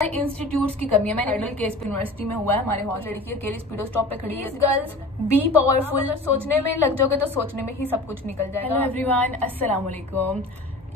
Institutes की कमी है। मैंने आइडल केस पे यूनिवर्सिटी में हुआ है, हमारे हॉल लड़की अकेली स्पीडो स्टॉप पे खड़ी है। गर्ल्स बी पावरफुल, सोचने में लग जाओगे तो सोचने में ही सब कुछ निकल जाएगा। हेलो एवरीवन, अस्सलाम वालेकुम।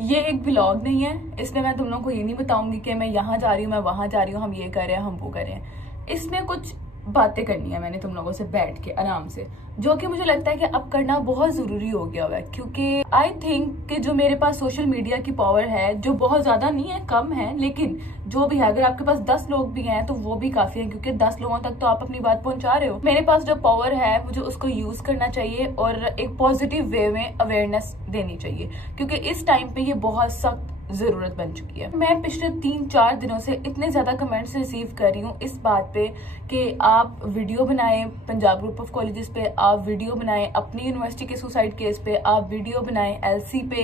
ये एक ब्लॉग नहीं है, इसमें मैं तुम लोगों को ये नहीं बताऊंगी कि मैं यहाँ जा रही हूँ, मैं वहां जा रही हूँ, हम ये कर रहे हैं, हम वो कर रहे हैं। इसमें कुछ बातें करनी है मैंने तुम लोगों से बैठ के आराम से, जो कि मुझे लगता है कि अब करना बहुत जरूरी हो गया हुआ है। क्योंकि आई थिंक कि जो मेरे पास सोशल मीडिया की पावर है, जो बहुत ज्यादा नहीं है, कम है, लेकिन जो भी है, अगर आपके पास 10 लोग भी हैं तो वो भी काफी है, क्योंकि 10 लोगों तक तो आप अपनी बात पहुंचा रहे हो। मेरे पास जो पावर है मुझे उसको यूज करना चाहिए और एक पॉजिटिव वे में अवेयरनेस देनी चाहिए, क्योंकि इस टाइम पे ये बहुत सख्त जरूरत बन चुकी है। मैं पिछले 3-4 दिनों से इतने ज्यादा कमेंट्स रिसीव कर रही हूँ इस बात पे कि आप वीडियो बनाएं पंजाब ग्रुप ऑफ कॉलेजेस पे, आप वीडियो बनाएं अपनी यूनिवर्सिटी के सुसाइड केस पे, आप वीडियो बनाएं एलसी पे,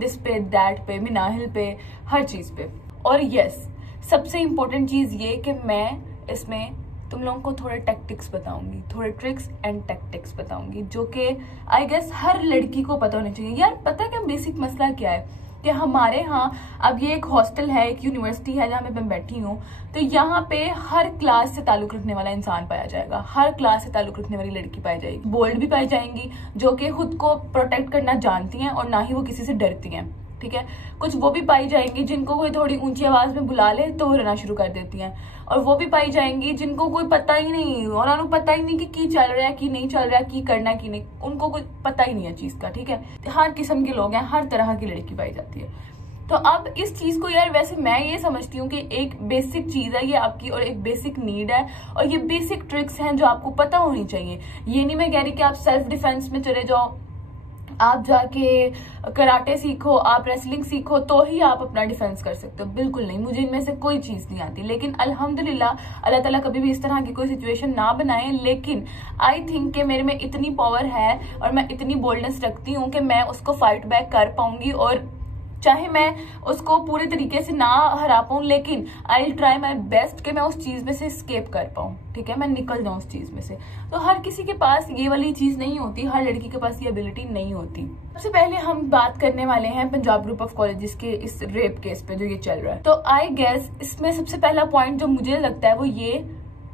दिस पे, दैट पे, मिनाहिल पे, हर चीज पे। और यस, सबसे इम्पोर्टेंट चीज ये कि मैं इसमें तुम लोगों को थोड़े टैक्टिक्स बताऊंगी, थोड़े ट्रिक्स एंड टैक्टिक्स बताऊंगी, जो कि आई गेस हर लड़की को पता होना चाहिए। यार पता है क्या बेसिक मसला क्या है कि हमारे यहाँ अब ये एक हॉस्टल है, एक यूनिवर्सिटी है जहाँ पे मैं बैठी हूँ, तो यहाँ पे हर क्लास से ताल्लुक रखने वाला इंसान पाया जाएगा, हर क्लास से ताल्लुक रखने वाली लड़की पाई जाएगी, बोल्ड भी पाई जाएंगी, जो कि खुद को प्रोटेक्ट करना जानती हैं और ना ही वो किसी से डरती हैं, ठीक है। कुछ वो भी पाई जाएंगी जिनको कोई थोड़ी ऊंची आवाज में बुला ले तो वो रोना शुरू कर देती हैं, और वो भी पाई जाएंगी जिनको कोई पता ही नहीं, और उन्हें पता ही नहीं कि की चल रहा है की नहीं चल रहा है, की करना की नहीं, उनको कोई पता ही नहीं है चीज का, ठीक है। हर किस्म के लोग हैं, हर तरह की लड़की पाई जाती है। तो अब इस चीज को यार, वैसे मैं ये समझती हूँ कि एक बेसिक चीज है ये आपकी, और एक बेसिक नीड है, और ये बेसिक ट्रिक्स हैं जो आपको पता होनी चाहिए। ये नहीं मैं कह रही कि आप सेल्फ डिफेंस में चले जाओ, आप जाके कराटे सीखो, आप रेसलिंग सीखो तो ही आप अपना डिफेंस कर सकते हो, बिल्कुल नहीं। मुझे इनमें से कोई चीज नहीं आती, लेकिन अल्हम्दुलिल्लाह अल्लाह ताला कभी भी इस तरह की कोई सिचुएशन ना बनाए। लेकिन आई थिंक कि मेरे में इतनी पावर है और मैं इतनी बोल्डनेस रखती हूँ कि मैं उसको फाइट बैक कर पाऊंगी, और चाहे मैं उसको पूरे तरीके से ना हरा पाऊं, लेकिन I will try my best कि मैं उस चीज में से स्केप कर पाऊं, ठीक है, मैं निकल जाऊं उस चीज में से। तो हर किसी के पास ये वाली चीज नहीं होती, हर लड़की के पास ये एबिलिटी नहीं होती। सबसे पहले हम बात करने वाले हैं पंजाब ग्रुप ऑफ कॉलेजेस के इस रेप केस पे जो ये चल रहा है। तो आई गेस इसमें सबसे पहला पॉइंट जो मुझे लगता है वो ये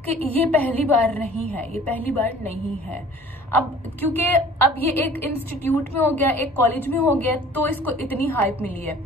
कि ये पहली बार नहीं है, ये पहली बार नहीं है। अब क्योंकि अब ये एक इंस्टीट्यूट में हो गया, एक कॉलेज में हो गया, तो इसको इतनी हाइप मिली है,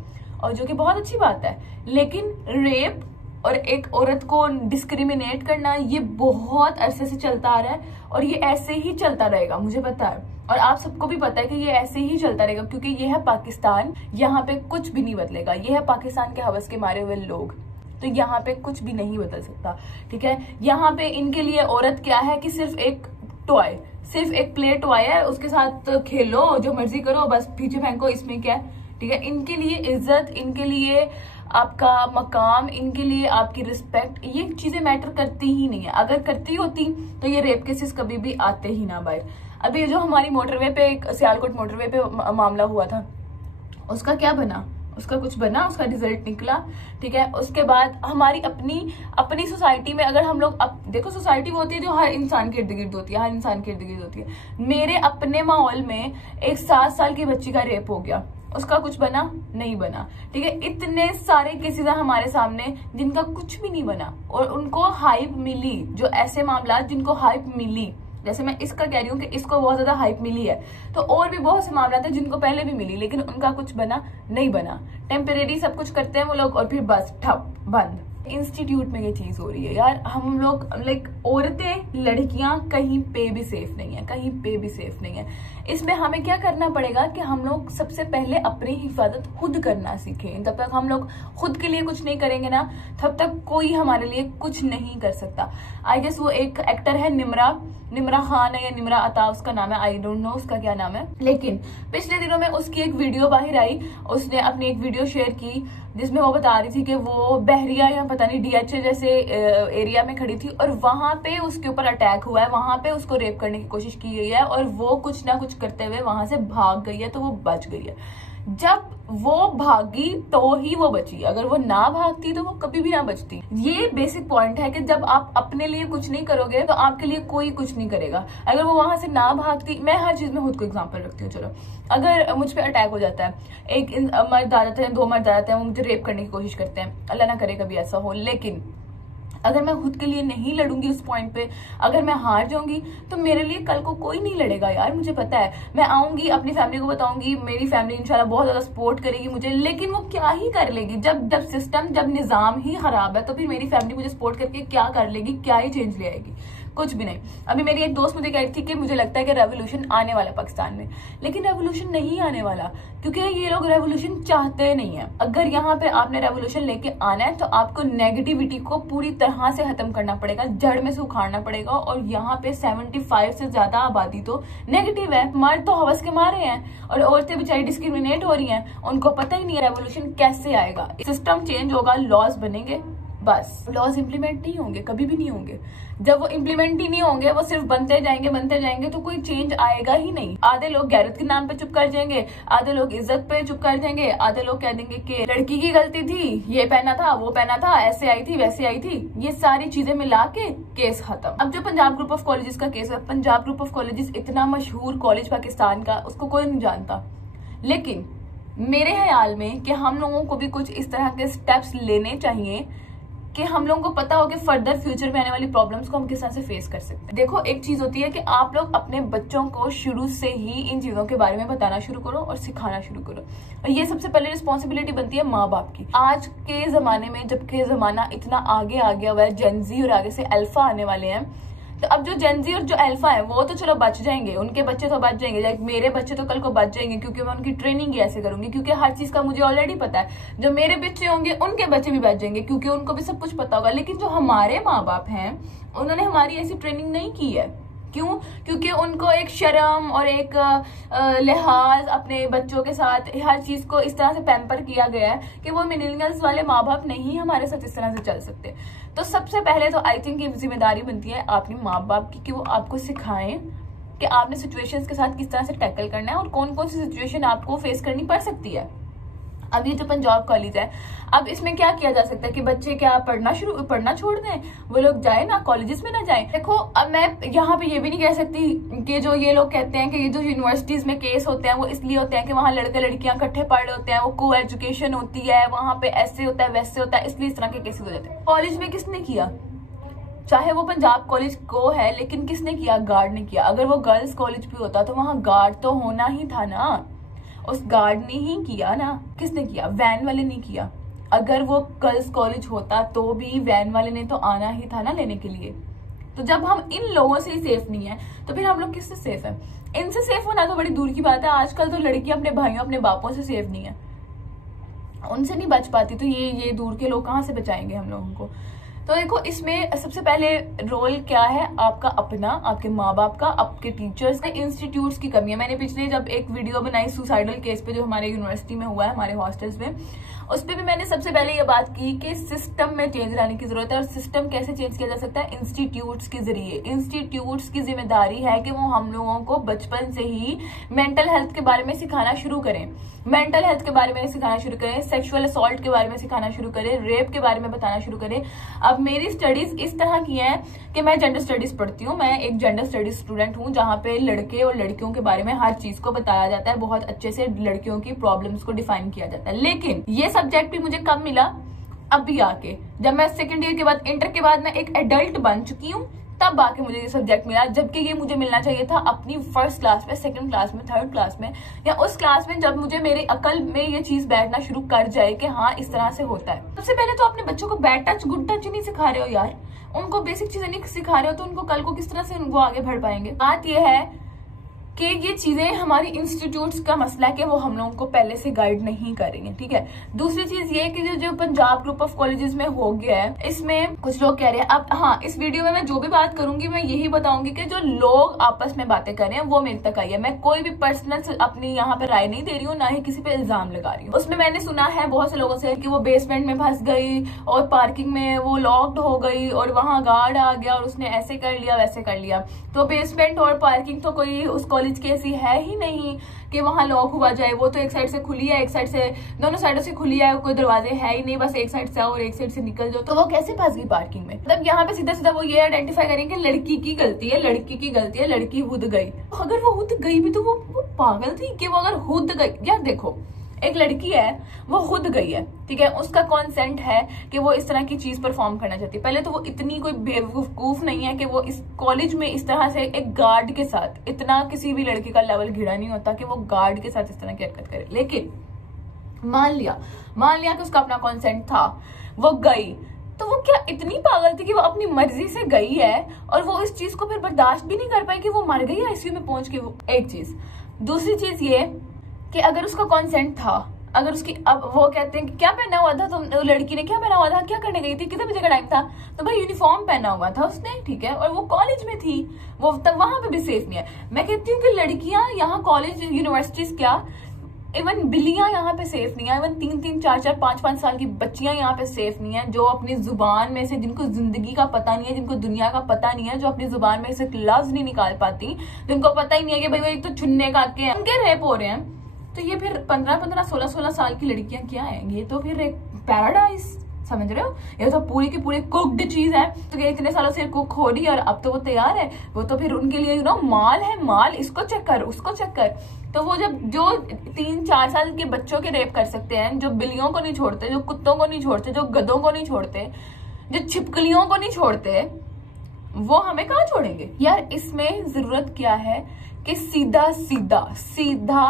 और जो कि बहुत अच्छी बात है। लेकिन रेप और एक औरत को डिस्क्रिमिनेट करना ये बहुत अरसे से चलता आ रहा है, और ये ऐसे ही चलता रहेगा, मुझे पता है, और आप सबको भी पता है कि ये ऐसे ही चलता रहेगा, क्योंकि ये है पाकिस्तान, यहाँ पे कुछ भी नहीं बदलेगा। ये है पाकिस्तान के हवस के मारे हुए लोग, तो यहाँ पे कुछ भी नहीं बदल सकता, ठीक है। यहाँ पे इनके लिए औरत क्या है कि सिर्फ एक टॉय, सिर्फ एक प्ले टॉय है, उसके साथ खेलो, जो मर्जी करो, बस पीछे फेंको, इसमें क्या है, ठीक है। इनके लिए इज्जत, इनके लिए आपका मकाम, इनके लिए आपकी रिस्पेक्ट, ये चीजें मैटर करती ही नहीं है। अगर करती होती तो ये रेप केसेस कभी भी आते ही ना बाहर। अभी जो हमारी मोटरवे पे, एक सियालकोट मोटरवे पे मामला हुआ था, उसका क्या बना, उसका कुछ बना, उसका रिजल्ट निकला, ठीक है। उसके बाद हमारी अपनी सोसाइटी में, अगर हम लोग, अब देखो सोसाइटी वो होती है जो हर इंसान के इर्द गिर्द होती है, हर इंसान के इर्द गिर्द होती है। मेरे अपने माहौल में एक 7 साल की बच्ची का रेप हो गया, उसका कुछ बना नहीं बना, ठीक है। इतने सारे केसेस हैं हमारे सामने जिनका कुछ भी नहीं बना, और उनको हाइप मिली, जो ऐसे मामला जिनको हाइप मिली, जैसे मैं इसका कह रही हूँ कि इसको बहुत ज्यादा हाइप मिली है, तो और भी बहुत से मामला थे जिनको पहले भी मिली, लेकिन उनका कुछ बना नहीं बना। टेम्परेरी सब कुछ करते हैं वो लोग, और फिर बस ठप बंद। इंस्टीट्यूट में ये चीज हो रही है यार, हम लोग लाइक औरतें, लड़कियां कहीं पे भी सेफ नहीं है, कहीं पे भी सेफ नहीं है। इसमें हमें क्या करना पड़ेगा कि हम लोग सबसे पहले अपनी हिफाजत खुद करना सीखें। तब तक हम लोग खुद के लिए कुछ नहीं करेंगे ना, तब तक कोई हमारे लिए कुछ नहीं कर सकता। आई गेस वो एक एक्टर है निम्रा खान है या निम्रा अता उसका नाम है, आई डोंट नो उसका क्या नाम है, लेकिन पिछले दिनों में उसकी एक वीडियो बाहर आई, उसने अपनी एक वीडियो शेयर की जिसमें वो बता रही थी कि वो बहरिया या पता नहीं डीएचए जैसे एरिया में खड़ी थी, और वहां पे उसके ऊपर अटैक हुआ है, वहां पे उसको रेप करने की कोशिश की गई है, और वो कुछ ना कुछ करते हुए वहां से भाग गई है, तो वो बच गई है। जब वो भागी तो ही वो बची, अगर वो ना भागती तो वो कभी भी ना बचती। ये बेसिक पॉइंट है कि जब आप अपने लिए कुछ नहीं करोगे तो आपके लिए कोई कुछ नहीं करेगा। अगर वो वहां से ना भागती, मैं हर चीज में खुद को एग्जांपल रखती हूँ, चलो अगर मुझ पे अटैक हो जाता है, एक मर्द आ जाते हैं, 2 मर्द आ जाते हैं, वो मुझे रेप करने की कोशिश करते हैं, अल्लाह ना करे कभी ऐसा हो, लेकिन अगर मैं खुद के लिए नहीं लड़ूंगी उस पॉइंट पे, अगर मैं हार जाऊंगी तो मेरे लिए कल को कोई नहीं लड़ेगा यार, मुझे पता है। मैं आऊंगी, अपनी फैमिली को बताऊंगी, मेरी फैमिली इंशाल्लाह बहुत ज्यादा सपोर्ट करेगी मुझे, लेकिन वो क्या ही कर लेगी जब सिस्टम, जब निजाम ही खराब है, तो फिर मेरी फैमिली मुझे सपोर्ट करके क्या कर लेगी, क्या ही चेंज ले आएगी, कुछ भी नहीं। अभी मेरी एक दोस्त मुझे कह रही थी कि मुझे लगता है कि रेवोल्यूशन आने वाला पाकिस्तान में, लेकिन रेवोल्यूशन नहीं आने वाला, क्योंकि ये लोग रेवोल्यूशन चाहते नहीं है। अगर यहाँ पे आपने रेवोल्यूशन लेके आना है तो आपको नेगेटिविटी को पूरी तरह से खत्म करना पड़ेगा, जड़ में से उखाड़ना पड़ेगा। और यहाँ पे 75 से ज्यादा आबादी तो नेगेटिव है, मर्द तो हवस के मारे हैं और औरतें बेचारी डिस्क्रिमिनेट हो रही हैं, उनको पता ही नहीं है रेवोल्यूशन कैसे आएगा। सिस्टम चेंज होगा, लॉज बनेंगे, बस लॉज इंप्लीमेंट नहीं होंगे, कभी भी नहीं होंगे। जब वो इंप्लीमेंट ही नहीं होंगे, वो सिर्फ बनते जाएंगे तो कोई चेंज आएगा ही नहीं। आधे लोग गैरत के नाम पे चुप कर जाएंगे, आधे लोग इज्जत पे चुप कर जाएंगे, आधे लोग कह देंगे कि लड़की की गलती थी, ये पहना था, वो पहना था, ऐसे आई थी, वैसे आई थी। ये सारी चीजें मिला के केस खत्म। अब जो पंजाब ग्रुप ऑफ कॉलेजेस का केस है, पंजाब ग्रुप ऑफ कॉलेजेस इतना मशहूर कॉलेज पाकिस्तान का, उसको कोई नहीं जानता, लेकिन मेरे ख्याल में कि हम लोगों को भी कुछ इस तरह के स्टेप्स लेने चाहिए कि हम लोगों को पता हो कि फर्दर फ्यूचर में आने वाली प्रॉब्लम्स को हम किस तरह से फेस कर सकते हैं। देखो, एक चीज होती है कि आप लोग अपने बच्चों को शुरू से ही इन चीजों के बारे में बताना शुरू करो और सिखाना शुरू करो, और ये सबसे पहले रिस्पॉन्सिबिलिटी बनती है माँ बाप की। आज के जमाने में, जबकि जमाना इतना आगे आ गया हुआ है, जेनजी और आगे से अल्फा आने वाले हैं, तो अब जो जेनजी और जो अल्फा है वो तो चलो बच जाएंगे, उनके बच्चे तो बच जाएंगे, लाइक मेरे बच्चे तो कल को बच जाएंगे, क्योंकि मैं उनकी ट्रेनिंग ही ऐसे करूंगी, क्योंकि हर चीज का मुझे ऑलरेडी पता है। जो मेरे बच्चे होंगे उनके बच्चे भी बच जाएंगे, क्योंकि उनको भी सब कुछ पता होगा। लेकिन जो हमारे माँ बाप हैं, उन्होंने हमारी ऐसी ट्रेनिंग नहीं की है। क्यों? क्योंकि उनको एक शर्म और एक लिहाज अपने बच्चों के साथ, हर चीज को इस तरह से पैम्पर किया गया है कि वो मिलेनियल्स वाले माँ बाप नहीं हमारे साथ इस तरह से चल सकते। तो सबसे पहले तो आई थिंक ये जिम्मेदारी बनती है अपने माँ बाप की कि वो आपको सिखाएं कि आपने सिचुएशंस के साथ किस तरह से टैकल करना है और कौन कौन सी सिचुएशन आपको फेस करनी पड़ सकती है। अब ये जो पंजाब कॉलेज है, अब इसमें क्या किया जा सकता है कि बच्चे क्या पढ़ना छोड़ दें, वो लोग जाए ना, कॉलेजेस में ना जाए। देखो, अब मैं यहाँ पे ये भी नहीं कह सकती कि जो ये लोग कहते हैं कि ये जो यूनिवर्सिटीज में केस होते हैं वो इसलिए होते हैं कि वहाँ लड़के लड़कियां इकट्ठे पढ़ रहे होते हैं, वो को एजुकेशन होती है, वहां पे ऐसे होता है वैसे होता है, इसलिए इस तरह के केसेस हो जाते हैं। कॉलेज में किसने किया? चाहे वो पंजाब कॉलेज को है, लेकिन किसने किया? गार्ड ने किया। अगर वो गर्ल्स कॉलेज भी होता तो वहां गार्ड तो होना ही था ना, उस गार्ड ने ही किया ना। किसने किया? वैन वाले ने किया। अगर वो गर्ल्स कॉलेज होता तो भी वैन वाले ने तो आना ही था ना लेने के लिए। तो जब हम इन लोगों से ही सेफ नहीं है तो फिर हम लोग किससे सेफ है? इनसे सेफ होना तो बड़ी दूर की बात है। आजकल तो लड़कियां अपने भाइयों, अपने बापों से सेफ नहीं है, उनसे नहीं बच पाती, तो ये दूर के लोग कहाँ से बचाएंगे हम लोगों को? तो देखो, इसमें सबसे पहले रोल क्या है आपका अपना, आपके माँ बाप का, आपके टीचर्स का, इंस्टीट्यूट्स की कमी है। मैंने पिछले जब एक वीडियो बनाई सुसाइडल केस पे जो हमारे यूनिवर्सिटी में हुआ है, हमारे हॉस्टल्स में, उस पर भी मैंने सबसे पहले ये बात की कि सिस्टम में चेंज लाने की जरूरत है। और सिस्टम कैसे चेंज किया जा सकता है? इंस्टीट्यूट्स के जरिए। इंस्टीट्यूट्स की जिम्मेदारी है कि वो हम लोगों को बचपन से ही मेंटल हेल्थ के बारे में सिखाना शुरू करें, मेंटल हेल्थ के बारे में सिखाना शुरू करें, सेक्सुअल असॉल्ट के बारे में सिखाना शुरू करें, रेप के बारे में बताना शुरू करें। अब मेरी स्टडीज इस तरह की हैं कि मैं जेंडर स्टडीज पढ़ती हूँ, मैं एक जेंडर स्टडीज स्टूडेंट हूँ, जहाँ पे लड़के और लड़कियों के बारे में हर चीज को बताया जाता है, बहुत अच्छे से लड़कियों की प्रॉब्लम्स को डिफाइन किया जाता है। लेकिन ये सब्जेक्ट भी मुझे कब मिला? अभी आके, जब मैं सेकेंड ईयर के बाद, इंटर के बाद मैं एक एडल्ट बन चुकी हूँ, तब आके मुझे ये सब्जेक्ट मिला। जबकि ये मुझे मिलना चाहिए था अपनी फर्स्ट क्लास में, सेकंड क्लास में, थर्ड क्लास में, या उस क्लास में जब मुझे मेरी अकल में ये चीज बैठना शुरू कर जाए कि हाँ इस तरह से होता है। सबसे पहले तो अपने बच्चों को बैड टच, गुड टच नहीं सिखा रहे हो यार, उनको बेसिक चीजें नहीं सिखा रहे हो, तो उनको कल को किस तरह से उनको आगे बढ़ पाएंगे? बात यह है कि ये चीजें हमारी इंस्टीट्यूट्स का मसला है कि वो हम लोगों को पहले से गाइड नहीं करेंगे, ठीक है। दूसरी चीज ये कि जो पंजाब ग्रुप ऑफ कॉलेजेस में हो गया है, इसमें कुछ लोग कह रहे हैं, अब हाँ, इस वीडियो में मैं जो भी बात करूंगी मैं यही बताऊंगी कि जो लोग आपस में बातें कर रहे हैं वो मेरे तक आई है। मैं कोई भी पर्सनल अपनी यहाँ पे राय नहीं दे रही हूँ, ना ही किसी पे इल्जाम लगा रही हूँ। उसमें मैंने सुना है बहुत से लोगों से कि वो बेसमेंट में फंस गई और पार्किंग में वो लॉक्ड हो गई और वहां गार्ड आ गया और उसने ऐसे कर लिया वैसे कर लिया। तो बेसमेंट और पार्किंग तो कोई उस कॉलेज कॉलेज की ऐसी है ही नहीं कि वहां लॉक हुआ जाए। वो तो एक साइड से खुली है, एक साइड से, दोनों साइडों से खुली है, कोई दरवाजे है ही नहीं, बस एक साइड से आओ और एक साइड से निकल जाओ। तो वो कैसे फंस गई पार्किंग में? मतलब यहाँ पे सीधा सीधा वो ये आइडेंटिफाई करेंगे लड़की की गलती है, लड़की की गलती है, लड़की हुद गई। अगर वो हुद गई भी तो वो पागल थी कि वो अगर हुद गई। यार देखो, एक लड़की है, वो खुद गई है, ठीक है, उसका कॉन्सेंट है कि वो इस तरह की चीज परफॉर्म करना चाहती है। पहले तो वो इतनी कोई बेवकूफ नहीं है कि वो इस कॉलेज में इस तरह से एक गार्ड के साथ, इतना किसी भी लड़की का लेवल घिरा नहीं होता कि वो गार्ड के साथ इस तरह की हरकत करे। लेकिन मान लिया कि उसका अपना कॉन्सेंट था, वो गई, तो वो क्या इतनी पागल थी कि वो अपनी मर्जी से गई है और वो इस चीज को फिर बर्दाश्त भी नहीं कर पाई कि वो मर गई आईसीयू में पहुंच के। वो एक चीज। दूसरी चीज ये कि अगर उसका कॉन्सेंट था, अगर उसकी, अब वो कहते हैं कि क्या पहना हुआ था, तो लड़की ने क्या पहना हुआ था, क्या करने गई थी, कितने बजे का टाइम था, तो भाई यूनिफॉर्म पहना हुआ था उसने, ठीक है, और वो कॉलेज में थी, वो तब वहां पे भी सेफ नहीं है। मैं कहती हूँ कि लड़कियां यहाँ कॉलेज यूनिवर्सिटीज क्या, इवन बिल्लियां यहाँ पे सेफ नहीं है, इवन 3-3, 4-4, 5-5 साल की बच्चियां यहाँ पे सेफ नहीं है, जो अपनी जुबान में से, जिनको जिंदगी का पता नहीं है, जिनको दुनिया का पता नहीं है, जो अपनी जुबान में से लफ्ज नहीं निकाल पाती, जिनको पता ही नहीं है कि भाई वो एक तो चुनने का के हैं, उनके रेप हो रहे हैं। तो ये फिर 15-15, 16-16 साल की लड़कियां क्या हैं? ये तो फिर एक पैराडाइज, समझ रहे हो? ये तो पूरी की पूरी कुक्ड चीज है। तो ये इतने सालों से कुक हो रही है और अब तो वो तैयार है, वो तो फिर उनके लिए माल है, माल, इसको चेक कर, उसको चेक कर। तो वो जब जो 3-4 साल के बच्चों के रेप कर सकते हैं, जो बिल्लियों को नहीं छोड़ते, जो कुत्तों को नहीं छोड़ते, जो गधों को नहीं छोड़ते, जो छिपकलियों को नहीं छोड़ते, वो हमें कहाँ छोड़ेंगे? यार इसमें जरूरत क्या है कि सीधा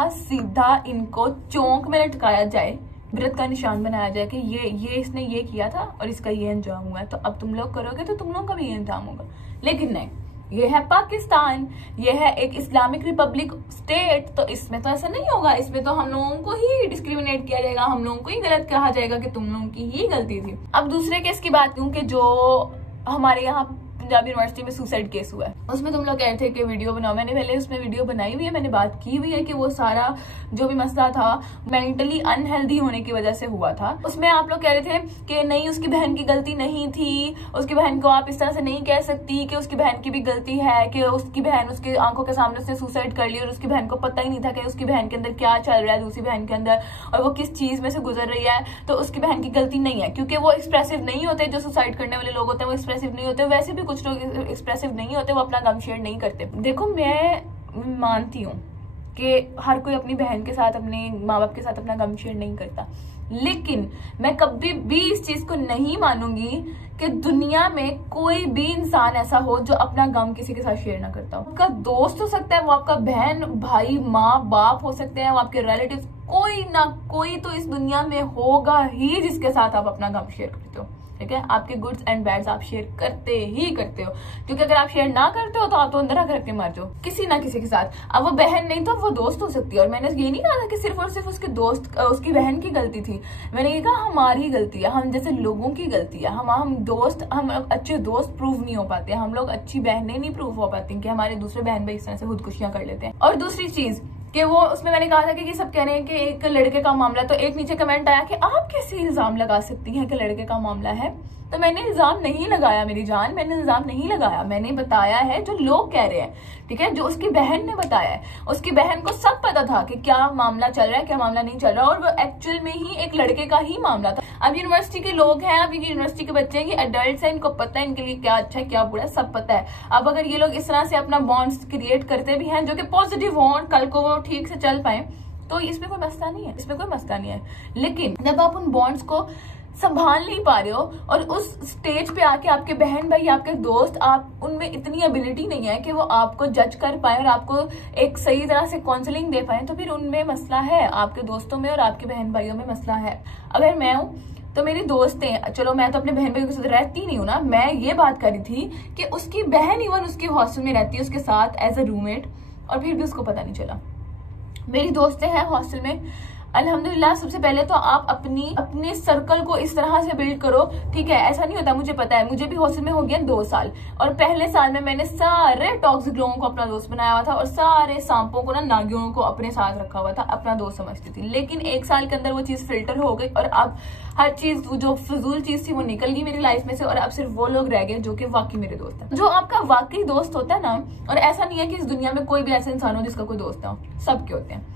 सीधा इनको चौंक में लटकाया जाए, व्रत का निशान बनाया जाए कि ये इसने ये किया था और इसका ये अंजाम हुआ है, तो अब तुम लोग करोगे तो तुम लोग का भी ये अंजाम होगा। लेकिन नहीं, ये है पाकिस्तान, ये है एक इस्लामिक रिपब्लिक स्टेट, तो इसमें तो ऐसा नहीं होगा। इसमें तो हम लोगों को ही डिस्क्रिमिनेट किया जाएगा, हम लोगों को ही गलत कहा जाएगा कि तुम लोगों की ही गलती थी। अब दूसरे केस की बात करूं कि जो हमारे यहाँ पंजाब यूनिवर्सिटी में सुसाइड केस हुआ है, उसमें तुम लोग कह रहे थे कि वीडियो बनाओ। मैंने पहले उसमें वीडियो बनाई हुई है, मैंने बात की हुई है कि वो सारा जो भी मसला था मेंटली अनहेल्दी होने की वजह से हुआ था। उसमें आप लोग कह रहे थे कि नहीं, उसकी बहन की गलती नहीं थी, उसकी बहन को आप इस तरह से नहीं कह सकती कि उसकी बहन की भी गलती है, कि उसकी बहन उसके आंखों के सामने उसने सुसाइड कर ली और उसकी बहन को पता ही नहीं था कि उसकी बहन के अंदर क्या चल रहा है, दूसरी बहन के अंदर, और वो किस चीज में से गुजर रही है। तो उसकी बहन की गलती नहीं है, क्योंकि वो एक्सप्रेसिव नहीं होते, जो सुसाइड करने वाले लोग होते हैं वो एक्सप्रेसिव नहीं होते। वैसे भी कुछ लोग एक्सप्रेसिव नहीं होते, वो अपना गम शेयर नहीं करते। देखो, मैं मानती हूँ कि हर कोई अपनी बहन के साथ, अपने माँ बाप के साथ अपना गम शेयर नहीं करता, लेकिन मैं कभी भी इस चीज को नहीं मानूंगी कि दुनिया में कोई भी इंसान ऐसा हो जो अपना गम किसी के साथ शेयर ना करता हो। आपका दोस्त हो सकता है, वो आपका बहन, भाई, माँ बाप हो सकते हैं, वो आपके रिलेटिव्स, कोई ना कोई तो इस दुनिया में होगा ही जिसके साथ आप अपना गम शेयर करते हो, ठीक है? आपके गुड्स एंड बैड्स आप शेयर करते ही करते हो, क्योंकि अगर आप शेयर ना करते हो तो आप तो अंदर आकर के मर जाओ किसी ना किसी के साथ। अब वो बहन नहीं तो वो दोस्त हो सकती है, और मैंने ये नहीं कहा था कि सिर्फ और सिर्फ उसके दोस्त, उसकी बहन की गलती थी। मैंने ये कहा हमारी गलती है, हम जैसे लोगों की गलती है। हम दोस्त, हम अच्छे दोस्त प्रूव नहीं हो पाते, हम लोग अच्छी बहनें नहीं प्रूव हो पाती कि हमारे दूसरे बहन भाई इस तरह से खुदकुशियां कर लेते हैं। और दूसरी चीज कि वो, उसमें मैंने कहा था कि सब कह रहे हैं कि एक लड़के का मामला, तो एक नीचे कमेंट आया कि आप कैसे इल्जाम लगा सकती हैं कि लड़के का मामला है। तो मैंने इल्जाम नहीं लगाया मेरी जान, मैंने इल्जाम नहीं लगाया, मैंने बताया है जो लोग कह रहे हैं, ठीक है, जो उसकी बहन ने बताया है। उसकी बहन को सब पता था कि क्या मामला चल रहा है, क्या मामला नहीं चल रहा, और वो एक्चुअल में ही एक लड़के का ही मामला था। अब यूनिवर्सिटी के लोग हैं, अब यूनिवर्सिटी के बच्चे हैं, ये एडल्ट है, इनको पता है इनके लिए क्या अच्छा है क्या बुरा है, सब पता है। अब अगर ये लोग इस तरह से अपना बॉन्ड्स क्रिएट करते भी हैं जो कि पॉजिटिव हो, कल को वो ठीक से चल पाए, तो इसमें कोई मसला नहीं है, इसमें कोई मसला नहीं है। लेकिन जब आप उन बॉन्ड्स को संभाल नहीं पा रहे हो और उस स्टेज पे आके आपके बहन भाई, आपके दोस्त, आप उनमें इतनी एबिलिटी नहीं है कि वो आपको जज कर पाए और आपको एक सही तरह से काउंसलिंग दे पाए, तो फिर उनमें मसला है, आपके दोस्तों में और आपके बहन भाइयों में मसला है। अगर मैं हूँ तो मेरी दोस्तें, चलो मैं तो अपने बहन भाई के साथ रहती नहीं हूँ ना, मैं ये बात कर रही थी कि उसकी बहन इवन उसके हॉस्टल में रहती है उसके साथ एज अ रूममेट, और फिर भी उसको पता नहीं चला। मेरी दोस्तें हैं हॉस्टल में, अल्हम्दुलिल्लाह सबसे पहले तो आप अपने सर्कल को इस तरह से बिल्ड करो, ठीक है। ऐसा नहीं होता, मुझे पता है, मुझे भी हॉस्टल में हो गया 2 साल, और पहले साल में मैंने सारे टॉक्सिक लोगों को अपना दोस्त बनाया हुआ था और सारे सांपों को ना, नागियों को अपने साथ रखा हुआ था, अपना दोस्त समझती थी। लेकिन 1 साल के अंदर वो चीज फिल्टर हो गई और अब हर चीज जो फजूल चीज थी वो निकल गई मेरी लाइफ में से, और अब सिर्फ वो लोग रह गए जो कि वाकई मेरे दोस्त हैं। जो आपका वाकई दोस्त होता है ना, और ऐसा नहीं है कि इस दुनिया में कोई भी ऐसा इंसान हो जिसका कोई दोस्त ना हो, सबके होते हैं।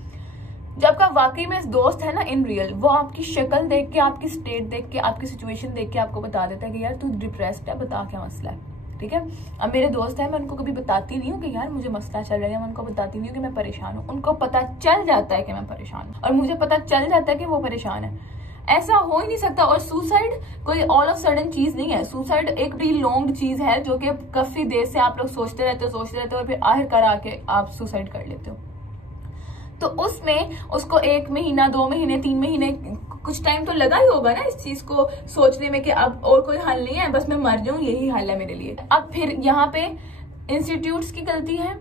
जब आपका वाकई में दोस्त है ना, इन रियल, वो आपकी शक्ल देख के, आपकी स्टेट देख के, आपकी सिचुएशन देख के आपको बता देता है कि यार तू डिप्रेस्ड है, बता क्या मसला है, ठीक है। अब मेरे दोस्त हैं, मैं उनको कभी बताती नहीं हूँ कि यार मुझे मसला चल रहा है, मैं उनको बताती नहीं हूँ कि मैं परेशान हूँ। उनको पता चल जाता है कि मैं परेशान हूँ और मुझे पता चल जाता है कि वो परेशान है। ऐसा हो ही नहीं सकता। और सुसाइड कोई ऑल ऑफ सडन चीज नहीं है। सुसाइड एक बड़ी लॉन्ग चीज है जो कि काफी देर से आप लोग सोचते रहते हो और फिर आखिरकार आके आप सुसाइड कर लेते हो। तो उसमें उसको 1 महीना, 2 महीने, 3 महीने, कुछ टाइम तो लगा ही होगा ना इस चीज को सोचने में कि अब और कोई हल नहीं है, बस मैं मर जाऊं, यही हल है मेरे लिए। अब फिर यहाँ पे इंस्टीट्यूट्स की गलती है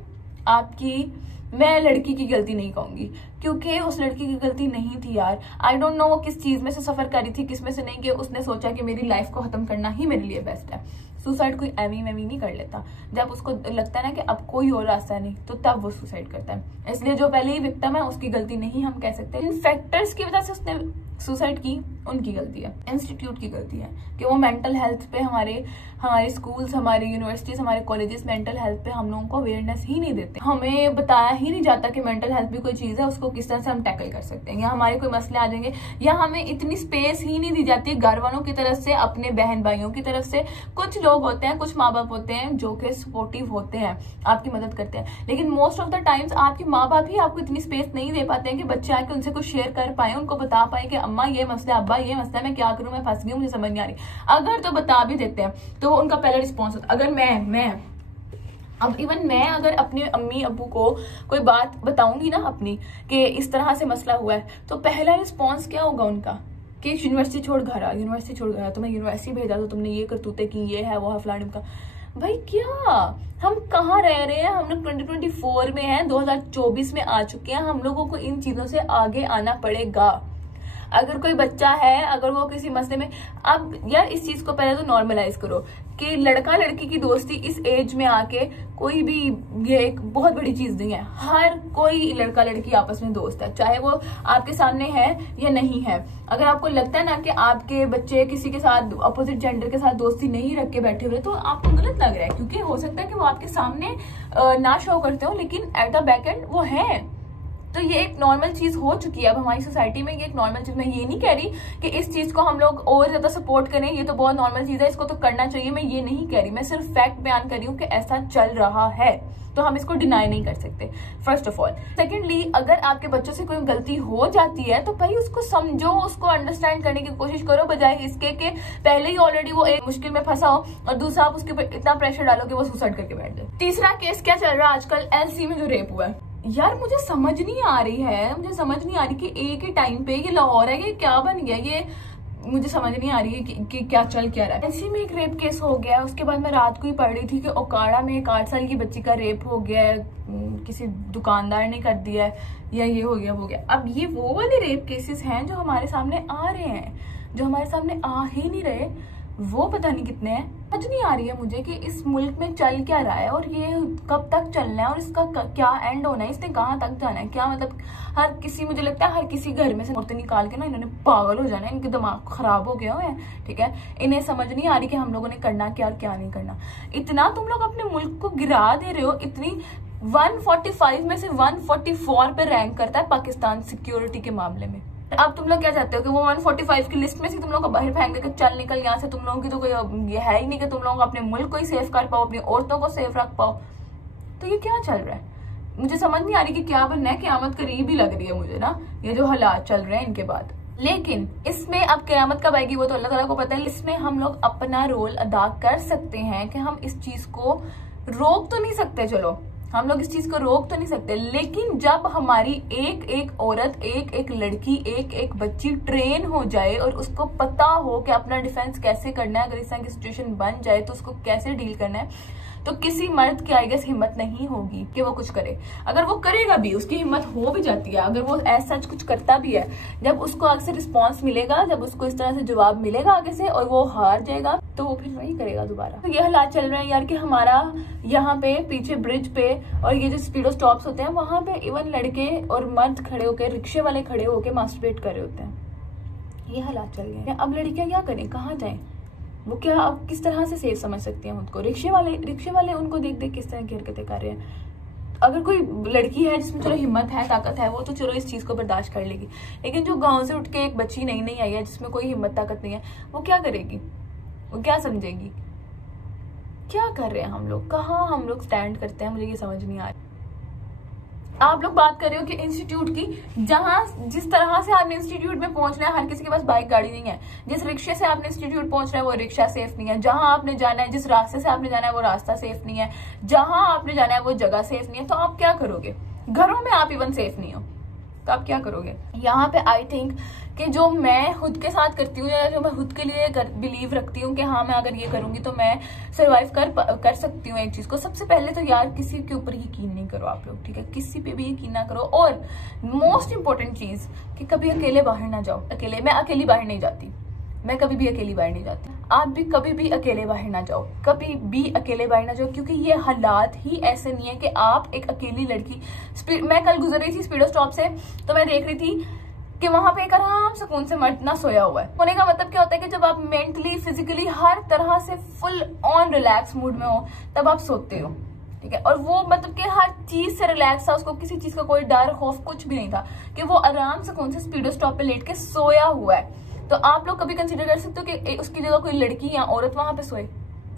आपकी, मैं लड़की की गलती नहीं कहूंगी क्योंकि उस लड़की की गलती नहीं थी यार। आई डोंट नो वो किस चीज में से सफर करी थी, किस में से नहीं, कि उसने सोचा कि मेरी लाइफ को खत्म करना ही मेरे लिए बेस्ट है। सुसाइड कोई एवी नहीं कर लेता। जब उसको लगता है ना कि अब कोई और रास्ता नहीं, तो तब वो सुसाइड करता है। इसलिए जो पहले ही विक्टिम है उसकी गलती नहीं हम कह सकते। इन फैक्टर्स की वजह से उसने सुसाइड की, उनकी गलती है, इंस्टीट्यूट की गलती है कि वो मेंटल हेल्थ पे, हमारे स्कूल्स, हमारी यूनिवर्सिटीज, हमारे कॉलेजेस मेंटल हेल्थ पे हम लोगों को अवेयरनेस ही नहीं देते। हमें बताया ही नहीं जाता कि मेंटल हेल्थ भी कोई चीज है, उसको किस तरह से हम टैकल कर सकते हैं, या हमारे कोई मसले आ जाएंगे, या हमें इतनी स्पेस ही नहीं दी जाती घर वालों की तरफ से, अपने बहन भाइयों की तरफ से। कुछ लोग होते हैं, कुछ माँ बाप होते हैं जो कि सपोर्टिव होते हैं, आपकी मदद करते हैं, लेकिन मोस्ट ऑफ द टाइम्स आपके माँ बाप ही आपको इतनी स्पेस नहीं दे पाते हैं कि बच्चे आके उनसे कुछ शेयर कर पाए, उनको बता पाए कि अम्मा ये मसला, अब्बा ये मसला, मैं क्या करूं, मैं फंस गई हूं, मुझे समझ नहीं आ रही। अगर तो बता भी देते हैं तो उनका पहला रिस्पॉन्स होता, अगर मैं अगर अपने अम्मी अब्बू को कोई बात बताऊंगी ना अपनी कि इस तरह से मसला हुआ है, तो पहला रिस्पॉन्स क्या होगा उनका कि यूनिवर्सिटी छोड़ घर आ, तुम्हें यूनिवर्सिटी भेजा, तो तुमने ये करतूते की, ये है वो है फलाने का। भाई क्या हम कहाँ रह रहे हैं? हम लोग 2024 में हैं, 2024 में आ चुके हैं। हम लोगों को इन चीजों से आगे आना पड़ेगा। अगर कोई बच्चा है, अगर वो किसी मसले में, अब यार इस चीज को पहले तो नॉर्मलाइज करो कि लड़का लड़की की दोस्ती इस एज में आके कोई भी, ये एक बहुत बड़ी चीज नहीं है। हर कोई लड़का लड़की आपस में दोस्त है, चाहे वो आपके सामने है या नहीं है। अगर आपको लगता है ना कि आपके बच्चे किसी के साथ, अपोजिट जेंडर के साथ दोस्ती नहीं रख के बैठे हुए, तो आपको गलत लग रहा है, क्योंकि हो सकता है कि वो आपके सामने ना शो करते हो, लेकिन एट द बैक एंड वो है। तो ये एक नॉर्मल चीज हो चुकी है अब हमारी सोसाइटी में। ये एक नॉर्मल चीज, मैं ये नहीं कह रही कि इस चीज को हम लोग और ज्यादा सपोर्ट करें, ये तो बहुत नॉर्मल चीज है, इसको तो करना चाहिए, मैं ये नहीं कह रही। मैं सिर्फ फैक्ट बयान कर रही हूँ कि ऐसा चल रहा है, तो हम इसको डिनाई नहीं कर सकते, फर्स्ट ऑफ ऑल। सेकेंडली, अगर आपके बच्चों से कोई गलती हो जाती है तो भाई उसको समझो, उसको अंडरस्टैंड करने की कोशिश करो, बजाय इसके कि पहले ही ऑलरेडी वो एक मुश्किल में फंसा हो और दूसरा आप उसके ऊपर इतना प्रेशर डालो कि वो सुसाइड करके बैठ जाए। तीसरा केस क्या चल रहा है आजकल, एलसी में जो रेप हुआ है। यार मुझे समझ नहीं आ रही कि एक ही टाइम पे ये लाहौर है, ये क्या बन गया, ये मुझे समझ नहीं आ रही है कि क्या चल क्या रहा है। ऐसे में एक रेप केस हो गया, उसके बाद मैं रात को ही पढ़ रही थी कि ओकाड़ा में एक 8 साल की बच्ची का रेप हो गया है, किसी दुकानदार ने कर दिया है, या ये हो गया वो गया। अब ये वो वाले रेप केसेस हैं जो हमारे सामने आ रहे हैं, जो हमारे सामने आ ही नहीं रहे, वो पता नहीं कितने हैं। समझ नहीं आ रही है मुझे कि इस मुल्क में चल क्या रहा है और ये कब तक चलना है और इसका क्या एंड होना है, इसने कहाँ तक जाना है। क्या मतलब हर किसी, मुझे लगता है हर किसी घर में से औरतें निकाल के ना इन्होंने पागल हो जाना है, इनके दिमाग खराब हो गया है, ठीक है। इन्हें समझ नहीं आ रही कि हम लोगों ने करना क्या और क्या नहीं करना। इतना तुम लोग अपने मुल्क को गिरा दे रहे हो। इतनी 145 में से 144 पे रैंक करता है पाकिस्तान सिक्योरिटी के मामले में। अब तुम लोग क्या चाहते हो कि वो 145 की लिस्ट में से तुम लोग को बाहर फेंक के चल निकल यहाँ से। तुम लोगों की तो कोई ये है ही नहीं कि तुम लोग अपने मुल्क को ही सेफ कर पाओ, अपनी औरतों को सेफ रख पाओ। तो ये क्या चल रहा है? मुझे समझ नहीं आ रही कि क्या बनना है। क़यामत करीब ही लग रही है मुझे ना, ये जो हालात चल रहे हैं इनके बाद। लेकिन इसमें अब क़यामत कब आएगी वो तो अल्लाह ताला को पता है। इसमें हम लोग अपना रोल अदा कर सकते हैं कि हम इस चीज को रोक तो नहीं सकते, चलो हम लोग इस चीज को रोक तो नहीं सकते, लेकिन जब हमारी एक एक औरत, एक एक लड़की, एक एक बच्ची ट्रेन हो जाए और उसको पता हो कि अपना डिफेंस कैसे करना है, अगर इस तरह की सिचुएशन बन जाए तो उसको कैसे डील करना है, तो किसी मर्द की आई गेस हिम्मत नहीं होगी कि वो कुछ करे। अगर वो करेगा भी, उसकी हिम्मत हो भी जाती है, अगर वो ऐसा सच कुछ करता भी है, जब उसको आगे से रिस्पॉन्स मिलेगा, जब उसको इस तरह से जवाब मिलेगा आगे से और वो हार जाएगा, तो वो फिर वही करेगा दोबारा। तो ये हालात चल रहे हैं यार कि हमारा यहाँ पे पीछे ब्रिज पे और ये जो स्पीडो स्टॉप्स होते हैं वहां पे इवन लड़के और मर्द खड़े होकर, रिक्शे वाले खड़े होकर मास्टरबेट कर रहे होते हैं। ये हालात चल गए। अब लड़कियां क्या करें, कहाँ जाएं? वो क्या अब किस तरह से सेफ समझ सकती हैं उनको? रिक्शे वाले उनको देख देख किस तरह की हरकतें कर रहे हैं। अगर कोई लड़की है जिसमें चलो हिम्मत है, ताकत है, वो तो चलो इस चीज को बर्दाश्त कर लेगी, लेकिन जो गांव से उठ के एक बच्ची नई नई आई है जिसमें कोई हिम्मत ताकत नहीं है, वो क्या करेगी? वो क्या समझेगी? क्या कर रहे हैं हम लोग? कहाँ हम लोग स्टैंड करते हैं? मुझे ये समझ नहीं आ रहा। आप लोग बात कर रहे हो कि इंस्टीट्यूट की, जहां जिस तरह से आपने इंस्टीट्यूट में पहुंचना है, हर किसी के पास बाइक गाड़ी नहीं है। जिस रिक्शे से आपने इंस्टीट्यूट पहुंचना है वो रिक्शा सेफ नहीं है। जहां आपने जाना है, जिस रास्ते से आपने जाना है वो रास्ता सेफ नहीं है। जहां आपने जाना है वो जगह सेफ नहीं है। तो आप क्या करोगे? घरों में आप इवन सेफ नहीं हो तो आप क्या करोगे? यहाँ पे आई थिंक कि जो मैं खुद के साथ करती हूँ, या जो मैं खुद के लिए बिलीव रखती हूँ कि हाँ मैं अगर ये करूंगी तो मैं सरवाइव कर सकती हूँ एक चीज को। सबसे पहले तो यार किसी के ऊपर यकीन नहीं करो आप लोग, ठीक है? किसी पे भी यकीन ना करो। और मोस्ट इंपॉर्टेंट चीज कि कभी अकेले बाहर ना जाओ। मैं अकेली बाहर नहीं जाती, मैं कभी भी अकेली बाहर नहीं जाती। आप भी कभी भी अकेले बाहर ना जाओ, कभी भी अकेले बाहर ना जाओ, क्योंकि ये हालात ही ऐसे नहीं है कि आप एक अकेली लड़की। मैं कल गुजर रही थी स्पीडो स्टॉप से, तो मैं देख रही थी कि वहां पे एक आराम सुकून से मर्द ना सोया हुआ है। होने का मतलब क्या होता है कि जब आप मेंटली, फिजिकली हर तरह से फुल ऑन रिलैक्स मूड में हो, तब आप सोते हो, ठीक है? और वो मतलब कि हर चीज से रिलैक्स था, उसको किसी चीज का कोई डर खौफ कुछ भी नहीं था, कि वो आराम सुकून से स्पीडो स्टॉप पे लेट के सोया हुआ है। तो आप लोग कभी कंसीडर कर सकते हो कि उसकी जगह कोई लड़की या औरत वहां पे सोए?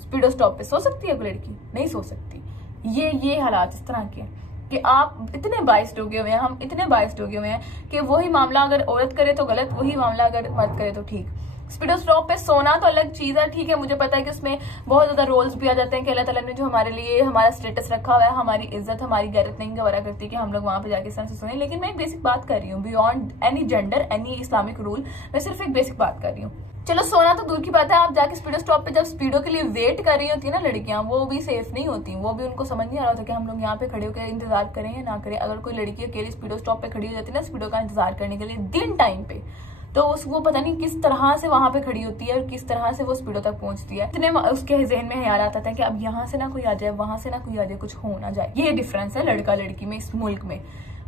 स्पीडो स्टॉप पे सो सकती है कोई लड़की? नहीं सो सकती। ये हालात इस तरह के हैं कि आप इतने बाइस्ड हो गए हुए हैं, हम इतने बाइस्ड हो गए हुए हैं कि वही मामला अगर औरत करे तो गलत, वही मामला अगर मर्द करे तो ठीक। स्पीडो स्टॉप पे सोना तो अलग चीज है, ठीक है? मुझे पता है कि उसमें बहुत ज्यादा रोल्स भी आ जाते हैं कि अल्लाह ताला ने जो हमारे लिए हमारा स्टेटस रखा हुआ है, हमारी इज्जत, हमारी गैरत नहीं गवारा करती कि हम लोग वहां पे जाके इस तरह से सोने। लेकिन मैं एक बेसिक बात कर रही हूँ, beyond any gender, any Islamic rule, मैं सिर्फ एक बेसिक बात कर रही हूँ। चलो सोना तो दूर की बात है, आप जाके स्पीडो स्टॉप पे जब स्पीडो के लिए वेट कर रही होती है ना लड़कियां, वो भी सेफ नहीं होती। वो भी उनको समझ नहीं आ रहा होता कि हम लोग यहाँ पे खड़े होकर इंतजार करें या ना करें। अगर कोई लड़की अकेली स्पीडो स्टॉप पे खड़ी हो जाती है ना स्पीडो का इंतजार करने के लिए दिन टाइम पे, तो वो पता नहीं किस तरह से वहां पे खड़ी होती है और किस तरह से वो स्पीडो तक पहुंचती है। इतने उसके जहन में ख्याल आता था कि अब यहाँ से ना कोई आ जाए, वहां से ना कोई आ जाए, कुछ हो ना जाए। ये डिफरेंस है लड़का लड़की में इस मुल्क में।